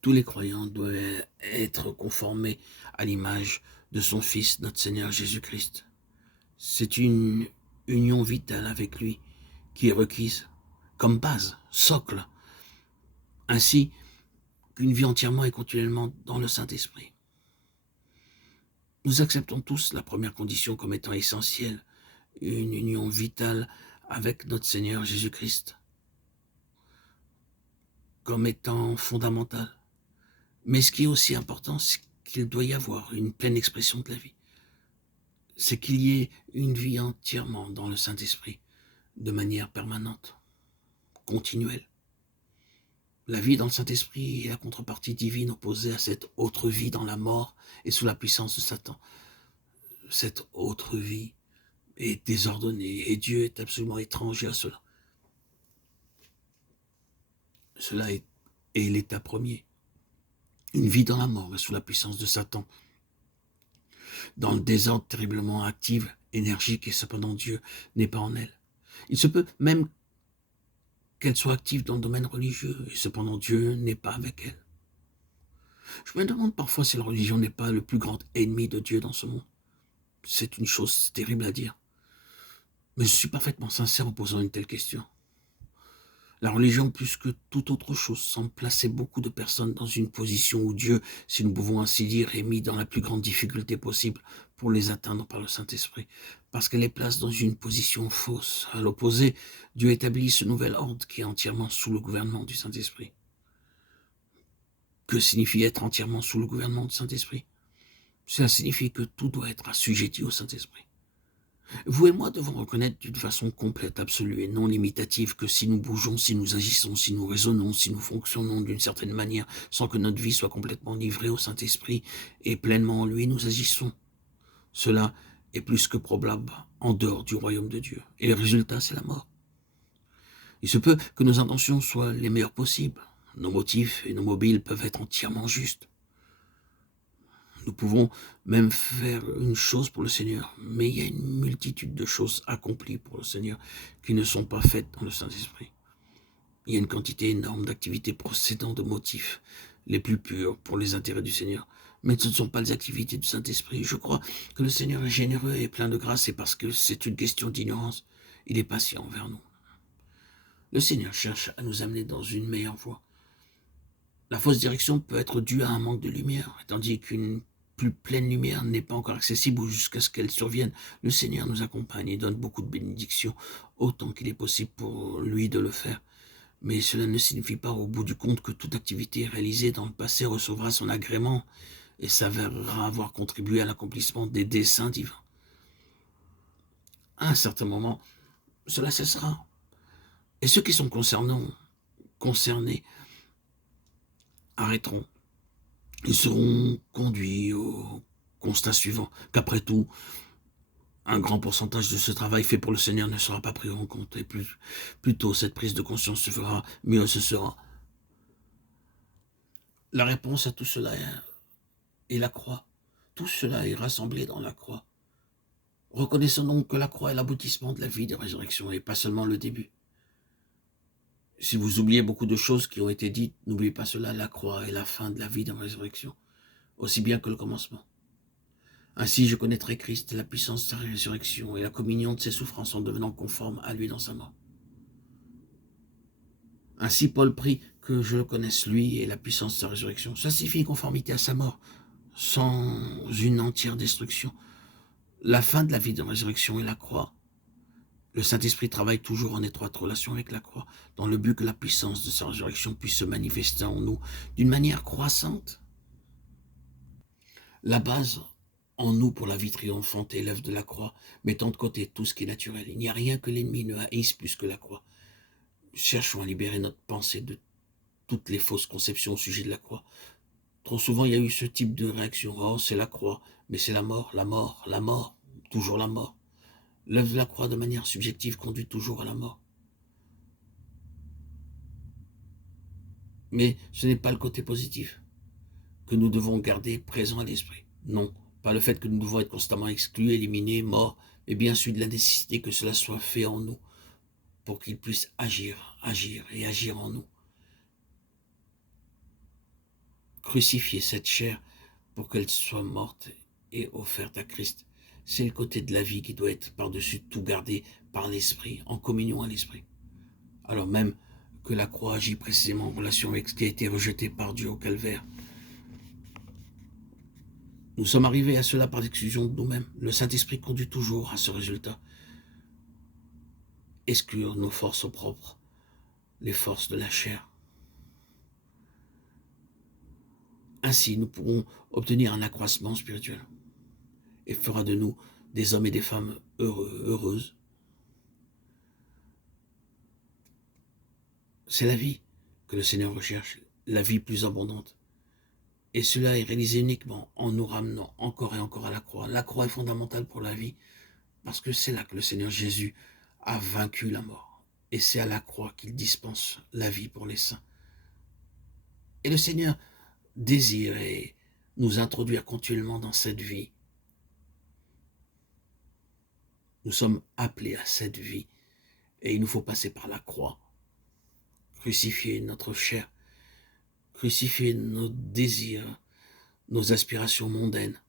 Tous les croyants doivent être conformés à l'image de son Fils, notre Seigneur Jésus-Christ. C'est une union vitale avec lui qui est requise comme base, socle, ainsi qu'une vie entièrement et continuellement dans le Saint-Esprit. Nous acceptons tous la première condition comme étant essentielle, une union vitale avec notre Seigneur Jésus-Christ, comme étant fondamentale. Mais ce qui est aussi important, c'est qu'il doit y avoir une pleine expression de la vie. C'est qu'il y ait une vie entièrement dans le Saint-Esprit, de manière permanente, continuelle. La vie dans le Saint-Esprit est la contrepartie divine opposée à cette autre vie dans la mort et sous la puissance de Satan. Cette autre vie est désordonnée et Dieu est absolument étranger à cela. Cela est l'état premier. Une vie dans la mort et sous la puissance de Satan. Dans le désordre terriblement active, énergique, et cependant Dieu n'est pas en elle. Il se peut même qu'elle soit active dans le domaine religieux, et cependant Dieu n'est pas avec elle. Je me demande parfois si la religion n'est pas le plus grand ennemi de Dieu dans ce monde. C'est une chose terrible à dire. Mais je suis parfaitement sincère en posant une telle question. La religion, plus que toute autre chose, semble placer beaucoup de personnes dans une position où Dieu, si nous pouvons ainsi dire, est mis dans la plus grande difficulté possible pour les atteindre par le Saint-Esprit, parce qu'elle les place dans une position fausse. À l'opposé, Dieu établit ce nouvel ordre qui est entièrement sous le gouvernement du Saint-Esprit. Que signifie être entièrement sous le gouvernement du Saint-Esprit? Cela signifie que tout doit être assujetti au Saint-Esprit. Vous et moi devons reconnaître d'une façon complète, absolue et non limitative que si nous bougeons, si nous agissons, si nous raisonnons, si nous fonctionnons d'une certaine manière, sans que notre vie soit complètement livrée au Saint-Esprit et pleinement en lui, nous agissons. Cela est plus que probable en dehors du royaume de Dieu. Et le résultat, c'est la mort. Il se peut que nos intentions soient les meilleures possibles. Nos motifs et nos mobiles peuvent être entièrement justes. Nous pouvons même faire une chose pour le Seigneur, mais il y a une multitude de choses accomplies pour le Seigneur qui ne sont pas faites dans le Saint-Esprit. Il y a une quantité énorme d'activités procédant de motifs les plus purs pour les intérêts du Seigneur. Mais ce ne sont pas les activités du Saint-Esprit. Je crois que le Seigneur est généreux et plein de grâce, et parce que c'est une question d'ignorance, il est patient envers nous. Le Seigneur cherche à nous amener dans une meilleure voie. La fausse direction peut être due à un manque de lumière, tandis qu'une plus pleine lumière n'est pas encore accessible jusqu'à ce qu'elle survienne. Le Seigneur nous accompagne et donne beaucoup de bénédictions, autant qu'il est possible pour lui de le faire. Mais cela ne signifie pas au bout du compte que toute activité réalisée dans le passé recevra son agrément et s'avérera avoir contribué à l'accomplissement des desseins divins. À un certain moment, cela cessera. Et ceux qui sont concernés arrêteront. Ils seront conduits au constat suivant, qu'après tout, un grand pourcentage de ce travail fait pour le Seigneur ne sera pas pris en compte, et plus tôt cette prise de conscience se fera, mieux ce sera. La réponse à tout cela est la croix. Tout cela est rassemblé dans la croix. Reconnaissons donc que la croix est l'aboutissement de la vie de résurrection, et pas seulement le début. Si vous oubliez beaucoup de choses qui ont été dites, n'oubliez pas cela, la croix est la fin de la vie de résurrection, aussi bien que le commencement. Ainsi je connaîtrai Christ, la puissance de sa résurrection et la communion de ses souffrances en devenant conforme à lui dans sa mort. Ainsi Paul prie que je le connaisse lui et la puissance de sa résurrection. Ça signifie conformité à sa mort, sans une entière destruction. La fin de la vie de résurrection est la croix. Le Saint-Esprit travaille toujours en étroite relation avec la croix, dans le but que la puissance de sa résurrection puisse se manifester en nous d'une manière croissante. La base en nous pour la vie triomphante est l'œuvre de la croix, mettant de côté tout ce qui est naturel. Il n'y a rien que l'ennemi ne haïsse plus que la croix. Cherchons à libérer notre pensée de toutes les fausses conceptions au sujet de la croix. Trop souvent, il y a eu ce type de réaction. Oh, c'est la croix, mais c'est la mort, la mort, la mort, toujours la mort. L'œuvre de la croix, de manière subjective, conduit toujours à la mort. Mais ce n'est pas le côté positif que nous devons garder présent à l'esprit. Non, pas le fait que nous devons être constamment exclus, éliminés, morts, mais bien sûr de la nécessité que cela soit fait en nous pour qu'il puisse agir et agir en nous. crucifier cette chair pour qu'elle soit morte et offerte à Christ. C'est le côté de la vie qui doit être par-dessus tout gardé par l'Esprit, en communion à l'Esprit. Alors même que la croix agit précisément en relation avec ce qui a été rejeté par Dieu au calvaire. Nous sommes arrivés à cela par l'exclusion de nous-mêmes. Le Saint-Esprit conduit toujours à ce résultat. Exclure nos forces propres, les forces de la chair. Ainsi, nous pourrons obtenir un accroissement spirituel et fera de nous des hommes et des femmes heureuses. C'est la vie que le Seigneur recherche, la vie plus abondante. Et cela est réalisé uniquement en nous ramenant encore et encore à la croix. La croix est fondamentale pour la vie parce que c'est là que le Seigneur Jésus a vaincu la mort. Et c'est à la croix qu'il dispense la vie pour les saints. Et le Seigneur désire nous introduire continuellement dans cette vie. Nous sommes appelés à cette vie et il nous faut passer par la croix. Crucifier notre chair, crucifier nos désirs, nos aspirations mondaines,